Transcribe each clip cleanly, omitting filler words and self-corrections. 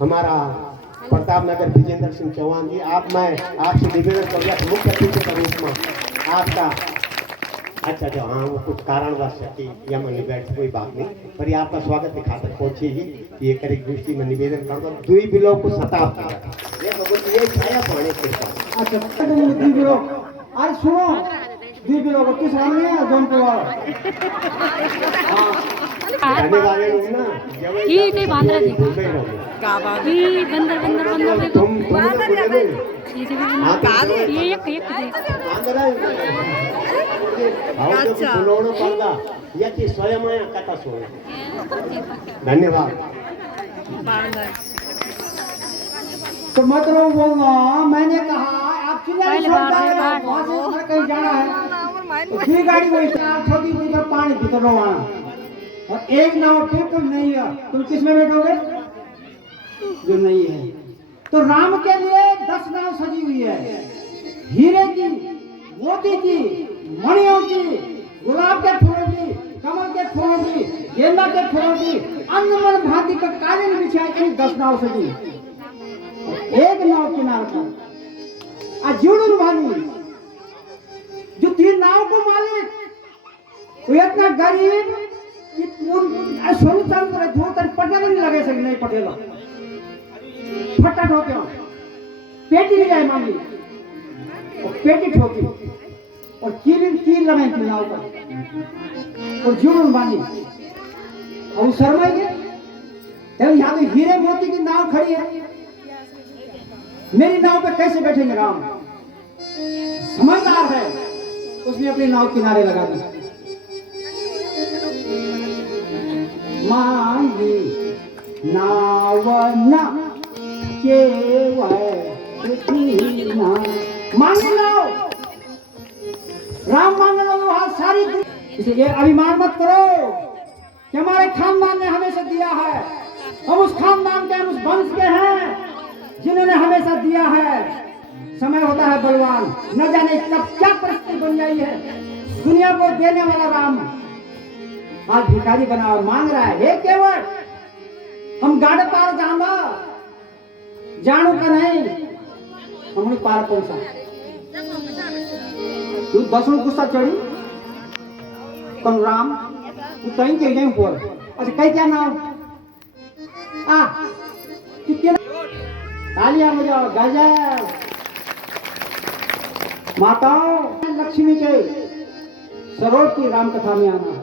हमारा प्रताप नगर विजेंद्र सिंह चौहान जी, मैं आपसे निवेदन करूँगा मुख्य अतिथि के रूप में आपका अच्छा जो हाँ वो कुछ कारणवश है कि यह मैं बैठ कोई बात नहीं पर ये आपका स्वागत की खातर पहुंची ही ये करीब दृष्टि में निवेदन करूँगा दुई बिलों को सताप ये भगवती ये छाया पाने के साथ अच्छा दुई बिलो आज सुनो दुई बिलो को किस राम ने जौनपुर वाला रहने वाले लोग ना ठीक है बांद्रा जी ये बंदर बंदर बंदर देखो तुम बोले ये एक बांद्रा अच्छा बुलोड़ो पंगा याची स्वयं कथा सोय धन्यवाद तो मतलब बोलना मैंने कहा आप कहीं जाना है तो गाड़ी वही छोटी भीतर पानी भीतर रवाना और एक नाव बिल्कुल नहीं है तुम किस में बैठोगे जो नहीं है तो राम के लिए 10 नाव सजी हुई है हीरे की मोती की मणियों की गुलाब के फूलों की कमल के फूलों की गेंदा के फूलों की अनमन भांति का कालीन बिछाई 10 नाव सजी एक नाव किनारे पर अजुड़न भानी जो 3 नाव को मालिक वो इतना गरीब सोनू चंद धोतर पटेल नहीं लगे सके नहीं पटेला फटा ठोके पेटी नहीं जाए मांगी और पेटी ठोकी और तीर लगाई थी नाव पर और जुड़न बानी और शर्मा गए तब यहाँ तो हीरे मोती की नाव खड़ी है मेरी नाव पे कैसे बैठेंगे राम समझदार है उसने अपनी नाव किनारे लगा दी मांगी नावना केवल मांग लो राम मांग लो वहां सारी इसलिए अभिमान मत करो कि हमारे खानदान ने हमेशा दिया है हम उस खानदान के उस वंश के हैं जिन्होंने हमेशा दिया है समय होता है बलवान न जाने कब क्या परिस्थिति बन जाई है दुनिया को देने वाला राम आज भिखारी बना और मांग रहा है हे केवल हम गाड़ पार जाना जानू का नहीं हम पार कौन सा तू 10 गुस्सा चढ़ी कौन राम तू कहीं के जाए ऊपर अच्छा कहीं क्या नाम आ कितने तालियां बजाओ गजब माताओं लक्ष्मी के सरोज की राम कथा में आना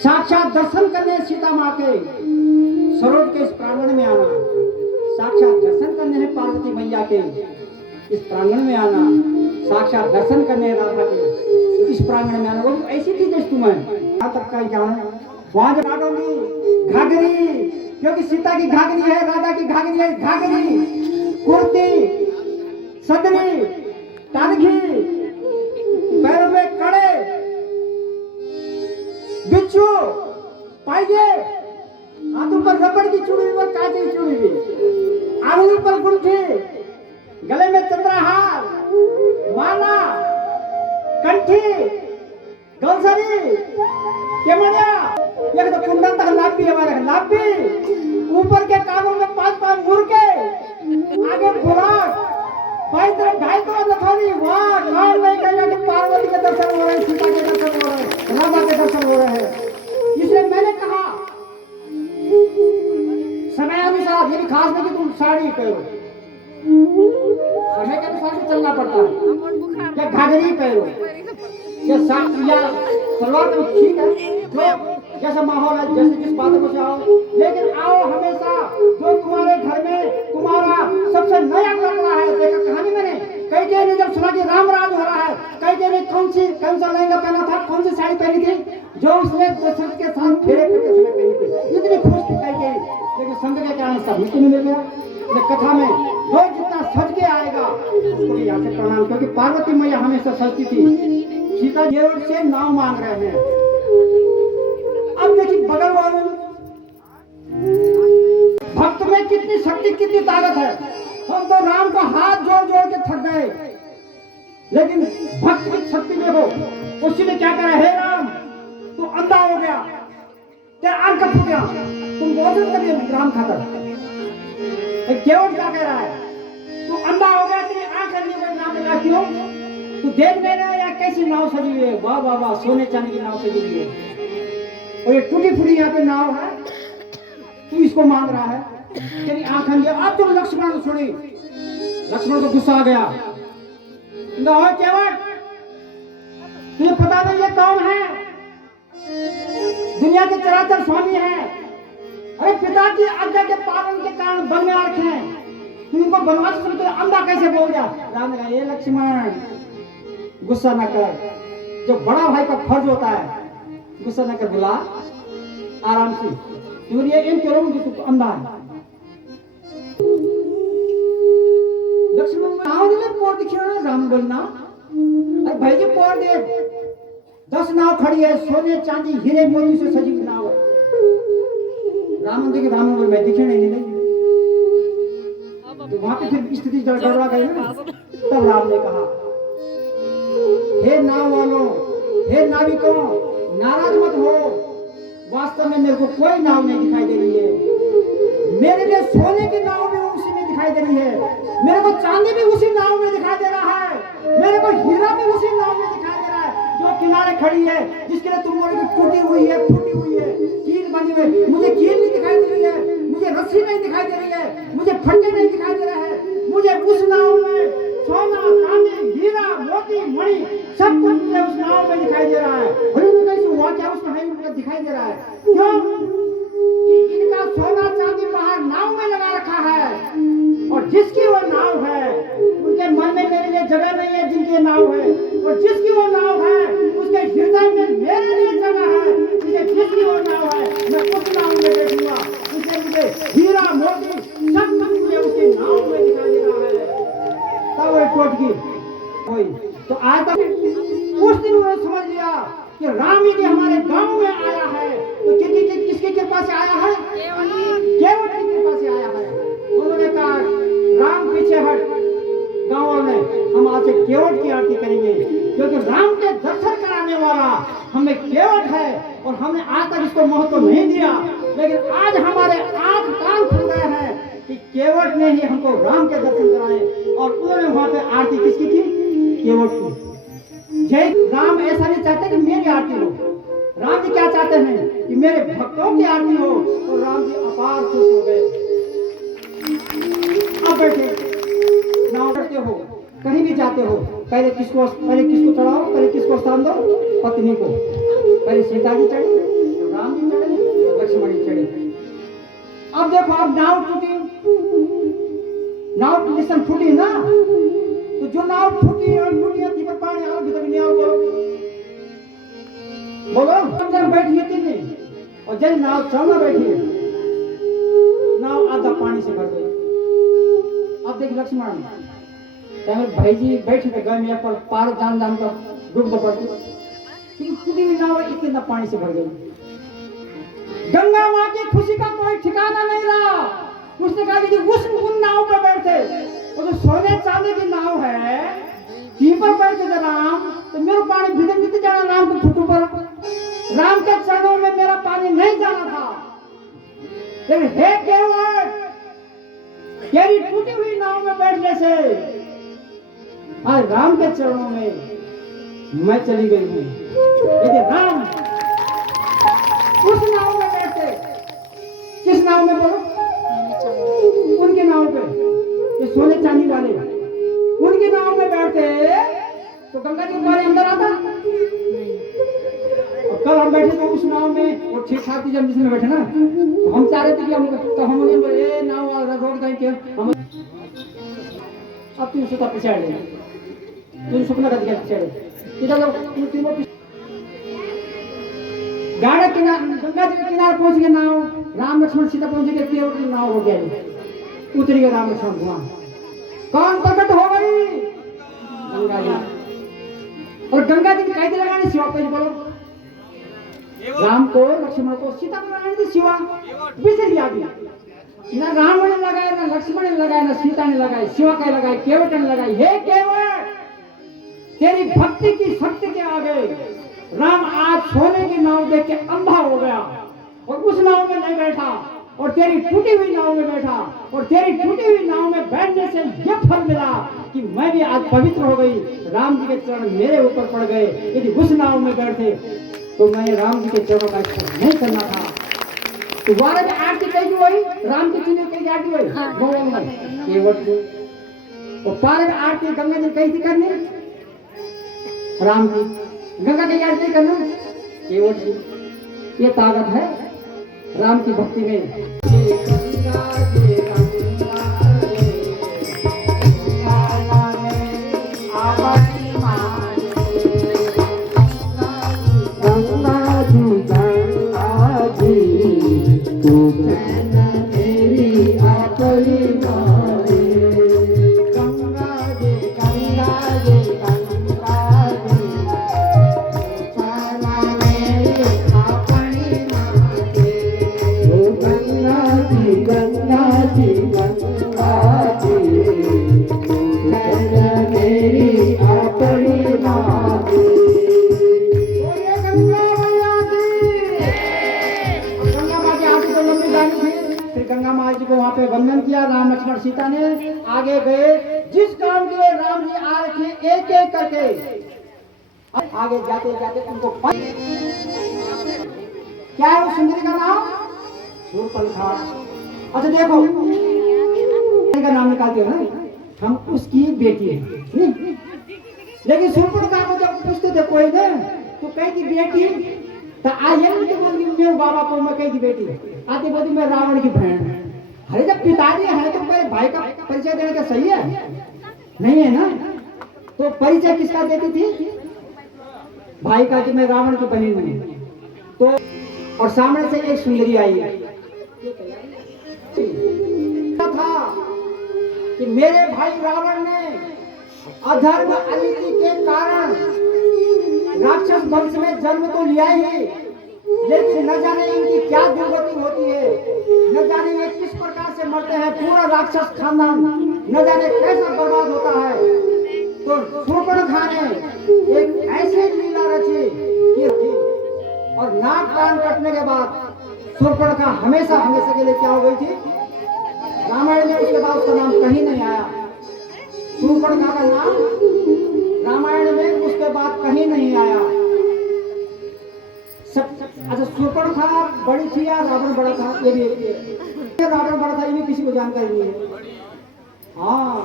साक्षात दर्शन करने सीता माँ के सरोज के इस प्रांगण में आना साक्षात दर्शन करने हैं पार्वती मैया के इस प्रांगण में आना साक्षात दर्शन करने हैं राधा के इस प्रांगण में आना वो ऐसी थी जैसे तुम्हें यहाँ तक का क्या है वहां जब काटोगी घाघरी क्योंकि सीता की घाघरी है राधा की घाघरी है घाघरी कुर्ती सदरी टानखी पैरों में कड़े बिच्छू पाइजे हाथों पर रबड़ की चूड़ी और कांचे की चूड़ी भी आंगुली पर गुंठी गले में चंद्रहार माला कंठी गलसरी केमड़िया ये तो कुंडल तक लाभ भी हमारे लाभ भी ऊपर के कानों में 5 मुर्गे आगे बुलाक बाई तरफ 2.5 नथानी वाह कान में कहीं पार्वती के दर्शन हो रहे हैं सीता के दर्शन हो रहे हैं राधा के दर्शन हो रहे हैं इसलिए मैंने कहा समय अनुसार ये भी खास नहीं कि तुम साड़ी पहनो समय के अनुसार भी चलना पड़ता है या घाघरी पहनो या सलवार तो ठीक है जो जैसा माहौल है जैसे जिस बात को चाहो लेकिन आओ हमेशा जो तुम्हारे घर में तुम्हारा सबसे नया कपड़ा है देखा कहानी मैंने कई ने जब सुना कि राम राज हो रहा है कई ने कौन सा लहंगा पहना था कौन सी साड़ी पहनी थी जो उसने दशरथ के साथ फेरे करते समय पहनी थी इतनी खुश थी कई लेकिन संग के कारण सब मिट्टी में मिल गया कथा में जो जितना सज के आएगा उसको भी यहाँ से प्रणाम क्योंकि पार्वती मैया हमेशा सजती थी सीता जी से नाव मांग रहे हैं अब देखिए बगल वाले भक्त में कितनी शक्ति कितनी ताकत है हम तो राम को हाथ जोड़ जोड़ के थक गए लेकिन भक्त की शक्ति में हो उसी ने क्या करा हे राम तू अंधा हो गया तेरा आंख कट गया तुम भोजन करिए राम खातर केवट क्या कह रहा है? तू अंधा हो गया, तेरी आंख अंधी हो, नाव लगा क्यों? तू देख नहीं रहा या कैसी नाव सजी हुई है? वाह वाह वाह, सोने चांदी की नाव सजी हुई है। और ये टूटी फूटी यहाँ पे नाव है, तू इसको मांग रहा है? तेरी आंख अंधी है। अब तुम लक्ष्मण को छोड़ी। लक्ष्मण को गुस्सा आ गया। केवट, तुझे पता नहीं ये कौन है? दुनिया के चराचर स्वामी है। अरे पिता की आज्ञा के पालन के कारण वन में आ रखे हैं, तू इनको बनवास से तो अंधा कैसे बोल जा? राम ने कहा, ये लक्ष्मण गुस्सा न कर, जो बड़ा भाई का फर्ज होता है गुस्सा न कर, बुला आराम से। क्यों ये इन करो कि तू अंधा है। लक्ष्मण नाव दिले पोर दिखे ना, राम बोलना अरे भाई जी पोर दे, 10 नाव खड़ी है, सोने चांदी हीरे मोती से सजी हुई नाव है। राम देखे, राम बोल मैं दिखे नहीं तो वहां पे फिर स्थिति गड़बड़ा गई ना। तब राम ने कहा, हे नाव वालों, हे नाविकों, नाराज मत हो, वास्तव में मेरे को कोई नाव नहीं दिखाई दे रही है। मेरे लिए सोने की नाव भी उसी में दिखाई दे रही है, मेरे को चांदी भी उसी नाव में दिखाई दे रहा है, मेरे को हीरा भी उसी नाव में दिखाई दे रहा है जो किनारे खड़ी है, जिसके लिए तुम लोगों की टूटी हुई है, फूटी हुई है, कील बनी हुई। मुझे कील नहीं दिखाई दे रही है, मुझे रस्सी नहीं दिखाई दे रही है, मुझे फंडे नहीं दिखाई दे रहे हैं। मुझे उस नाव में सोना चांदी हीरा मोती मणि सब कुछ मुझे उस नाव में दिखाई दे रहा है। हुआ क्या उसमें है दिखाई दे रहा है? क्यों कि इनका सोना चांदी बाहर नाव में लगा रखा है, और जिसकी वो नाव है उनके मन में मेरे लिए जगह नहीं है, जिनकी नाव है, और जिसकी वो नाव है उसके हृदय में मेरे लिए जगह है। जिसकी वो नाव है मैं उस नाव में बैठूंगा, उससे मुझे हीरा मोती सब कुछ मुझे उसकी नाव में दिखाई दे रहा है। तब वो टूट गई। तो आज तक उस दिन उन्होंने समझ लिया कि राम यदि हमारे गांव में आया है तो किसकी कृपा से आया है? केवट की कृपा से आया है। उन्होंने कहा, राम पीछे हट, गांव में हम आज से केवट की आरती करेंगे, क्योंकि राम के दर्शन कराने वाला हमें केवट है, और हमने आज तक इसको महत्व नहीं दिया, लेकिन आज हमारे आंख कान खुल गए हैं कि केवट ने ही हमको राम के दर्शन कराए। और उन्होंने वहां पे आरती किसकी की? केवट की। जय राम ऐसा नहीं चाहते कि मेरी आरती हो, राम जी क्या चाहते हैं कि मेरे भक्तों की आरती हो। तो राम जी अपार खुश हो गए। अब बैठे नाव करते हो, कहीं भी जाते हो, पहले किसको चढ़ाओ, पहले किसको स्थान दो? पत्नी को। पहले सीता जी चढ़े, राम जी चढ़े, लक्ष्मण जी चढ़े। अब देखो, अब नाव टूटी, नाव निशन फूटी ना, तो जो नाव फूटी और टूटी है, पर पानी आ भीतर नहीं आ, बोलो जब बैठी है तीन, और जब नाव चलना बैठी है, नाव आधा पानी से भर गई। अब देख लक्ष्मण भाई जी बैठ गए में पर पार जान कर डूब तो पड़ती, लेकिन टूटी हुई नाव इतना पानी से भर गई। गंगा माँ की खुशी का कोई ठिकाना नहीं रहा। उसने कहा कि उन नाव पर बैठे, वो जो सोने चांदी की नाव है, तीन पर बैठे थे राम, तो मेरा पानी भीतर भीतर जाना राम के फुटू पर, राम के चरणों में मेरा पानी नहीं जाना था। लेकिन हे केवट, तेरी टूटी हुई नाव में बैठने से आज राम के चरणों में मैं चली गई हूँ। यदि राम उस नाव में बैठते, किस नाव में बोलो? उनके नाव पे, ये सोने चांदी वाले, उनकी नाव में बैठते तो गंगा जी हमारे अंदर आता। और कल हम बैठे तो उस नाव में वो ठीक ठाक जब जिसमें बैठे ना, तो हम चाह रहे थे कि हमने बोले नाव वाला रोक देंगे हम। अब तुम सुता पिछाड़ ले, तुम सुपना का दिखा पिछाड़ इधर तुम तीनों गाड़ा किनारे, गंगा जी के किनारे पहुंच गए नाव, राम लक्ष्मण सीता पहुंच गए, केवट की नाव हो गया, उतरी गए राम लक्ष्मण धुआं। कौन प्रकट हो गई? गंगा जी। और गंगा जी की कैसे लगानी? शिवा पे बोलो, राम को, लक्ष्मण को, सीता को लगानी थी शिवा, बिसरी आ गई। ना राम ने लगाया, ना लक्ष्मण ने लगाया, ना सीता ने लगाई, शिवा का लगाई, केवट ने लगाई। हे केवट, तेरी भक्ति की शक्ति के आगे राम आज सोने की नाव देख के अंधा हो गया, और उस नाव में नहीं बैठा, और तेरी टूटी हुई नाव में बैठा, और तेरी टूटी हुई नाव में बैठने से ये फल मिला कि मैं भी आज पवित्र हो गई। राम जी के चरण मेरे ऊपर पड़ गए। यदि उस नाव में बैठे तो मैं राम जी के चरणों का स्पर्श नहीं करना था। तो वारे में आरती कही वही राम की चीजें कही आरती वही ये वट और पारे में आरती गंगा जी कही थी करनी राम जी गंगा की आरती करना ये वट ये ताकत है राम की भक्ति में। वहां पे वंदन किया। राम लक्ष्मण सीता ने आगे गए। जिस काम के लिए राम जी आ रखे एक एक करके आगे जाते जाते उनको क्या है उस सुंदरी का नाम शूर्पणखा। अच्छा देखो का नाम निकालते हो ना हम उसकी बेटी है लेकिन शूर्पणखा को जब पूछते थे कोई ने तो कहेगी बेटी तो आइए मेरे बाबा को मैं कहेगी बेटी आती बोलती मैं रावण की बहन। अरे जब पिताजी है तो मेरे भाई का परिचय देने का सही है नहीं है ना। तो परिचय किसका देती थी भाई का कि मैं रावण की बहन हूं। तो और सामने से एक सुंदरी आई था कि मेरे भाई रावण ने अधर्म अनीति के कारण राक्षस वंश में जन्म तो लिया ही लेकिन न जाने इनकी क्या दुर्गति होती है, न जाने ये किस प्रकार से मरते हैं। पूरा राक्षस खानदान न जाने कैसा बर्बाद होता है। तो शूर्पणखा ने एक ऐसी लीला रची कि और नाक कान कटने के बाद शूर्पणखा हमेशा हमेशा के लिए क्या हो गई थी रामायण में। उसके बाद उसका नाम कहीं नहीं आया शूर्पणखा का नाम रामायण में उसके बाद कहीं नहीं आया। अच्छा शूर्पणखा बड़ी थी या रावण बड़ा था ये भी रावण बड़ा था ये भी किसी को जानकारी नहीं है। हाँ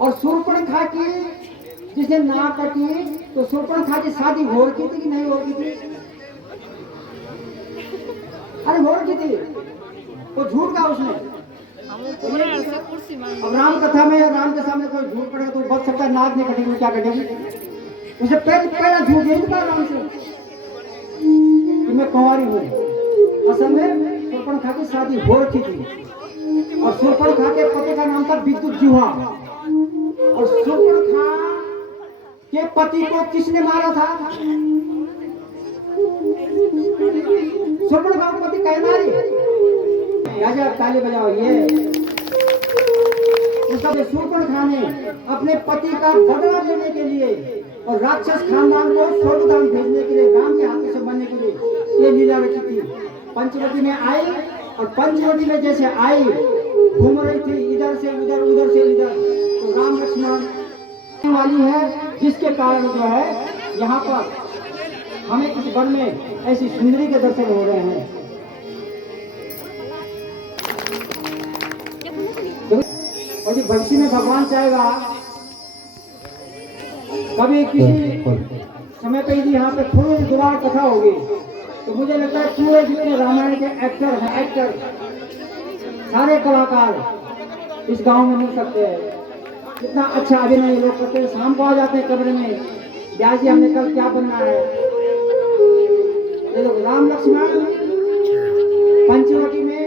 और शूर्पणखा की जिसने नाक कटी तो शूर्पणखा की शादी हो रखी थी कि नहीं हो रखी थी। अरे हो रखी थी तो झूठ का उसने। अब राम कथा में राम के सामने कोई झूठ पड़ेगा तो बच सकता है नाक नहीं कटेगी क्या कटेगी। उसे पहला झूठ यही था राम से कि मैं कुंवारी हूँ। असल में शूर्पणखा की शादी हो रखी थी और शूर्पणखा के पति का नाम था विद्युज्जिह्वा। और शूर्पणखा के पति को किसने मारा था शूर्पणखा को पति कह मारी। राजा ताली बजाओ ये शूर्पणखा ने अपने पति का बदला लेने के लिए और राक्षस खानदान को स्वर्गधाम भेजने के लिए राम के हाथों से बनने के लिए ये लीला रची थी। पंचवटी में आई और पंचवटी में जैसे आई घूम रही थी इधर से उधर उधर से इधर तो राम लक्ष्मण वाली है जिसके कारण जो है यहाँ पर हमें इस वन में ऐसी सुंदरी के दर्शन हो रहे हैं। और ये भविष्य में भगवान चाहेगा कभी किसी समय पे यदि यहाँ पे थोड़ी दोबारा कथा होगी तो मुझे लगता है पूरे जितने रामायण के एक्टर सारे कलाकार इस गांव में मिल सकते हैं। कितना अच्छा अभिनय लोग करते हैं। शाम को आ जाते हैं कमरे में ब्यास जी हमने कल क्या बनना है। ये लोग राम लक्ष्मण पंचवटी में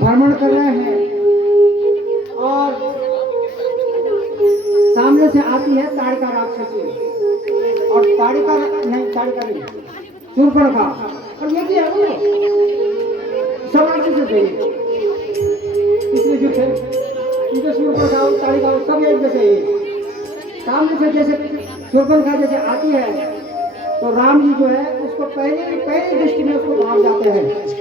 भ्रमण कर रहे हैं और सामने से आती है ताड़िका राक्षसी और ताड़िका नहीं शूर्पणखा और ये क्या है सब राक्षसी थे इसलिए जो थे इनके शूर्पणखा ताड़िका सब एक जैसे सामने से जैसे शूर्पणखा जैसे आती है तो राम जी जो है उसको पहले दृष्टि में उसको भाग जाते हैं।